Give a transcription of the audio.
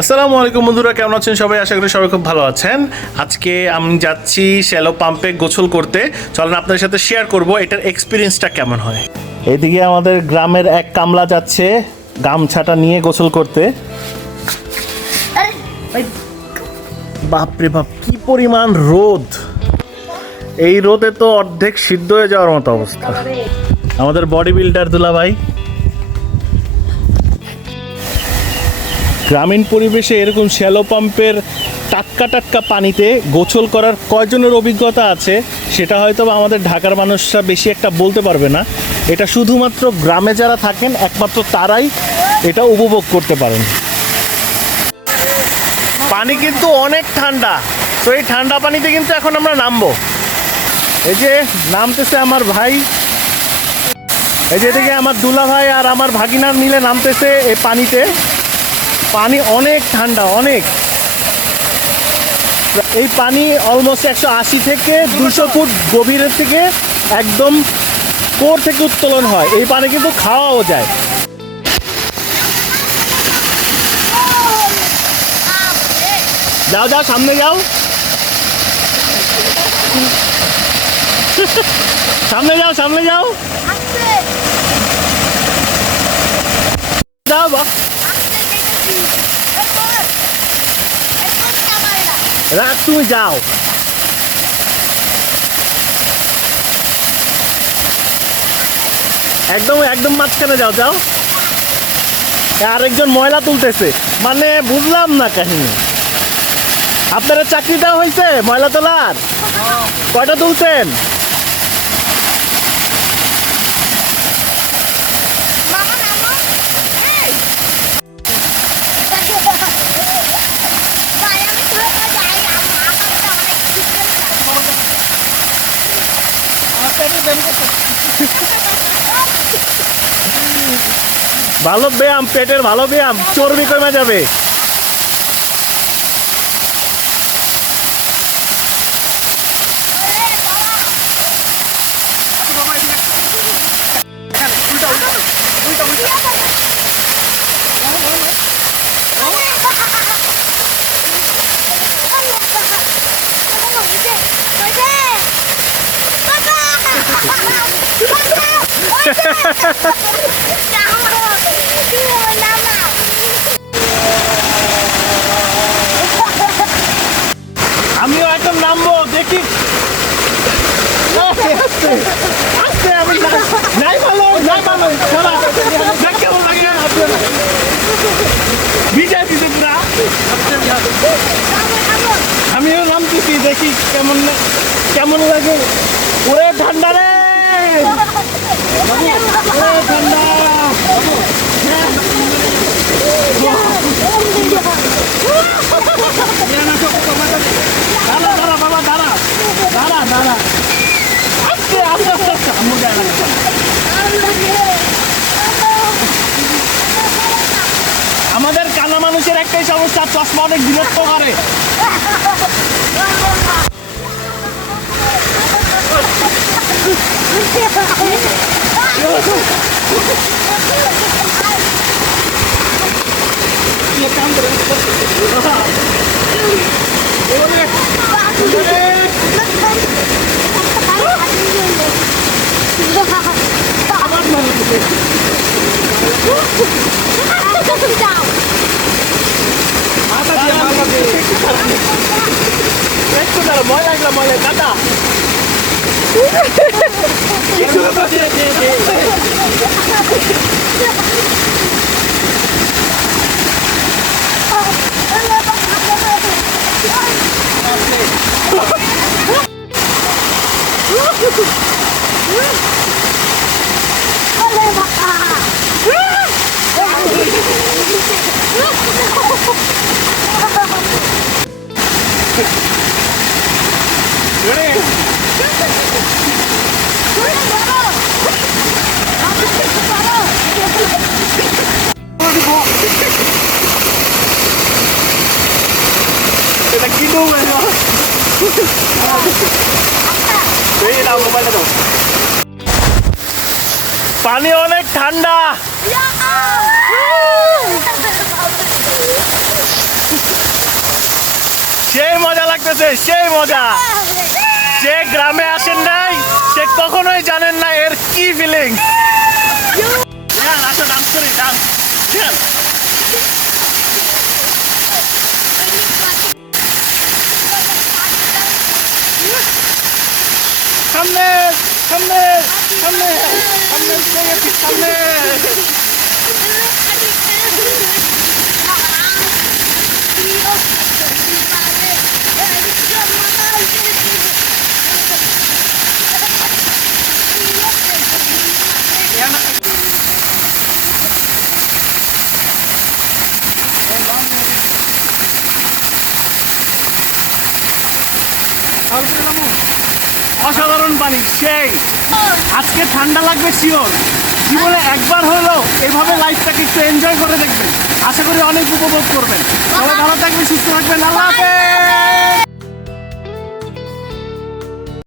আসসালামু আলাইকুম বন্ধুরা, কেমন আছেন সবাই? আশা করি সবাই খুব ভালো আছেন। আজকে আমি যাচ্ছি শ্যালো পাম্পে গোসল করতে। চলেন আপনাদের সাথে শেয়ার করব এটার এক্সপিরিয়েন্সটা কেমন হয়। এদিকে আমাদের গ্রামের এক কামলা যাচ্ছে গামছাটা নিয়ে গোসল করতে। বাপরে বাপ, কি পরিমাণ রোদ! এই রোদে তো অর্ধেক সিদ্ধ হয়ে যাওয়ার মতো অবস্থা। আমাদের বডি বিল্ডার দুলা ভাই। গ্রামীণ পরিবেশে এরকম শ্যালো পাম্পের টাটকা টাটকা পানিতে গোসল করার কয়জনের অভিজ্ঞতা আছে সেটা হয়তো আমাদের ঢাকার মানুষরা বেশি একটা বলতে পারবে না। এটা শুধুমাত্র গ্রামে যারা থাকেন একমাত্র তারাই এটা উপভোগ করতে পারেন। পানি কিন্তু অনেক ঠান্ডা, তো এই ঠান্ডা পানিতে কিন্তু এখন আমরা নামবো। এই যে নামতেছে আমার ভাই, এই যে এদিকে আমার দুলা ভাই আর আমার ভাগিনার মিলে নামতেছে এই পানিতে। পানি অনেক ঠান্ডা, অনেক। এই পানি অলমোস্ট 180 থেকে 200 ফুট গভীরের থেকে একদম কোর থেকে উত্তোলন হয়। এই পানি কিন্তু খাওয়াও যায়। যাও যাও, সামনে যাও, সামনে যাও, সামনে যাও, যাও বা রাখ, তুমি যাও। একদম একদম মাঝখানে যাও, যাও। আরেকজন ময়লা তুলতেছে, মানে বুঝলাম না কাহিনী। আপনারা চাকরি দেওয়া হয়েছে ময়লা তোলার? কয়টা তুলছেন? ভালো ব্যায়াম, পেটের ভালো ব্যায়াম, চর্বি কমে যাবে। আমিও একদম নামবো, দেখি। আস্তে, আমি নাই ভালো, নাই ভালো। কেমন লাগে? বিজয় দিতে পুরা। আমিও নামতেছি, দেখি কেমন কেমন লাগে। ওরে ঠান্ডা রে, ওরে ঠান্ডা। দাঁড়া দাঁড়া বাবা, দাঁড়া দাঁড়া দাঁড়া, আস্তে আস্তে আস্তে আস্তে। আমাদের কানা মানুষের একটাই সমস্যা, চশমা অনেক বিরক্ত করে। ময়লা লাগলো, ময়লা কাটা। এটা কি দেবো? পানি অনেক ঠান্ডা। সেই মজা লাগতেছে, সেই মজা। যে গ্রামে আসেন নাই সে কখনোই জানেন না এর কি ফিলিং। আসো ডান্স করি, ডান্স। সামনে সামনে সামনে সামনে সামনে। অসাধারণ পানি, সেই। আজকে ঠান্ডা লাগবে শিওর, জীবনে একবার হলেও এভাবে লাইফটাকে একটু এনজয় করে দেখবেন। আশা করি অনেক উপভোগ করবেন। সবাই ভালো থাকবেন, সুস্থ থাকবেন, আল্লাহ হাফেজ।